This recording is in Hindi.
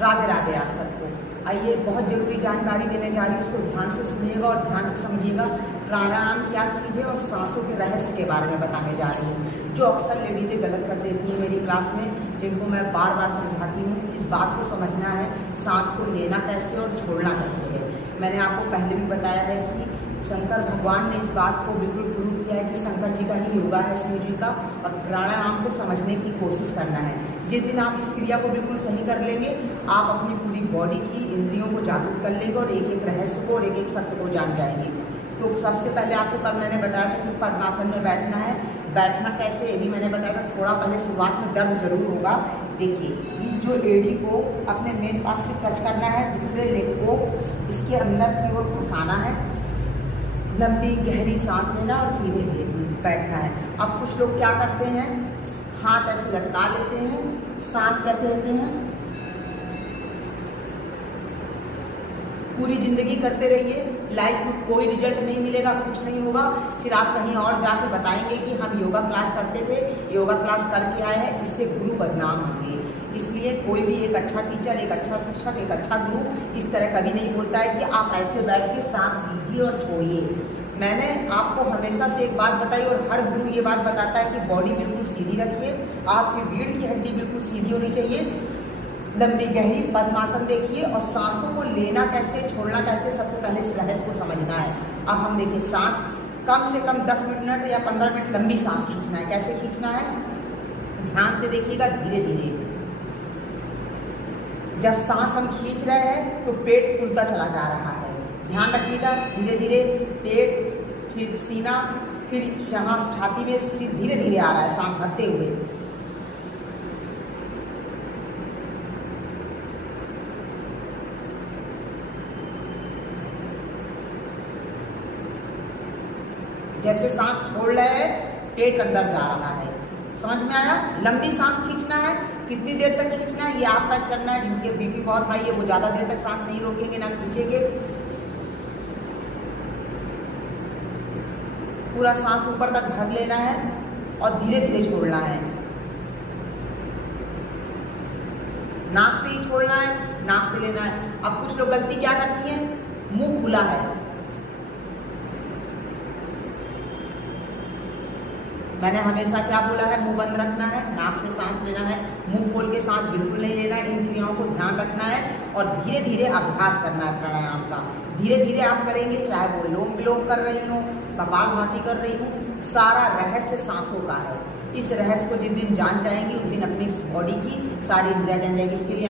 राधे राधे आप सबको। आइए, बहुत जरूरी जानकारी देने जा रही हूँ, उसको ध्यान से सुनिएगा और ध्यान से समझिएगा। प्राणायाम क्या चीज़ है और सांसों के रहस्य के बारे में बताने जा रही हूँ, जो अक्सर लेडीज़ें गलत कर देती हैं मेरी क्लास में, जिनको मैं बार बार समझाती हूँ। इस बात को समझना है, सांस को लेना कैसे और छोड़ना कैसे है। मैंने आपको पहले भी बताया है कि शंकर भगवान ने इस बात को बिल्कुल प्रूव किया है कि शंकर जी का ही योगा है, शिव जी का, और प्राणायाम को समझने की कोशिश करना है। जिस दिन आप इस क्रिया को बिल्कुल सही कर लेंगे, आप अपनी पूरी बॉडी की इंद्रियों को जागृत कर लेंगे और एक एक रहस्य को और एक एक सत्य को जान जाएंगे। तो सबसे पहले आपको कल मैंने बताया था कि पद्मासन में बैठना है। बैठना कैसे, ये भी मैंने बताया था। थोड़ा पहले शुरुआत में दर्द जरूर होगा। देखिए, इस जो एड़ी को अपने मेन पार्ट से टच करना है, दूसरे लेग को इसके अंदर की ओर फंसाना है, लंबी गहरी सांस लेना और सीधे बैठना है। अब कुछ लोग क्या करते हैं, हाथ ऐसे लटका लेते हैं, सांस कैसे लेते हैं, पूरी जिंदगी करते रहिए, लाइफ में कोई रिजल्ट नहीं मिलेगा, कुछ नहीं होगा। फिर आप कहीं और जाके बताएंगे कि हम योगा क्लास करते थे, योगा क्लास करके आए हैं, इससे गुरु बदनाम होंगे। इसलिए कोई भी एक अच्छा टीचर, एक अच्छा शिक्षक, एक अच्छा गुरु इस तरह कभी नहीं बोलता है कि आप ऐसे बैठ के सांस लीजिए और छोड़िए। मैंने आपको हमेशा से एक बात बताई और हर गुरु ये बात बताता है कि बॉडी बिल्कुल सीधी रखिए, आपकी रीढ़ की हड्डी बिल्कुल सीधी होनी चाहिए, लंबी गहरी पद्मासन देखिए, और सांसों को लेना कैसे, छोड़ना कैसे, सबसे पहले इस रहस्य को समझना है। अब हम देखिए, सांस कम से कम 10 मिनट या 15 मिनट लंबी सांस खींचना है। कैसे खींचना है, ध्यान से देखिएगा, धीरे धीरे। जब सांस हम खींच रहे हैं तो पेट फूलता चला जा रहा है, ध्यान रखिएगा। धीरे धीरे पेट, फिर सीना, फिर यहाँ छाती में धीरे धीरे आ रहा है सांस भरते हुए। जैसे सांस छोड़ रहे हैं, पेट अंदर जा रहा है। समझ में आया? लंबी सांस खींचना है। कितनी देर तक खींचना है ये आपका करना है। जिनके बीपी बहुत हाई है वो ज़्यादा देर तक सांस नहीं रोकेंगे ना खींचेंगे। पूरा सांस ऊपर तक भर लेना है और धीरे धीरे छोड़ना है। नाक से ही छोड़ना है, नाक से लेना है। अब कुछ लोग गलती क्या करती हैं, मुंह खुला है। मैंने हमेशा क्या बोला है, मुंह बंद रखना है, नाक से सांस लेना है, मुंह खोल के सांस बिल्कुल नहीं लेना है। इन क्रियाओं को ध्यान रखना है और धीरे धीरे अभ्यास करना है प्राणायाम का। धीरे धीरे आप करेंगे, चाहे वो लोम विलोम कर रही हो, कपालभाति कर रही हूँ, सारा रहस्य सांसों का है। इस रहस्य को जिस दिन जान जाएंगी उस दिन अपनी बॉडी की सारी इंद्रियां जान जाएगी। इसके लिए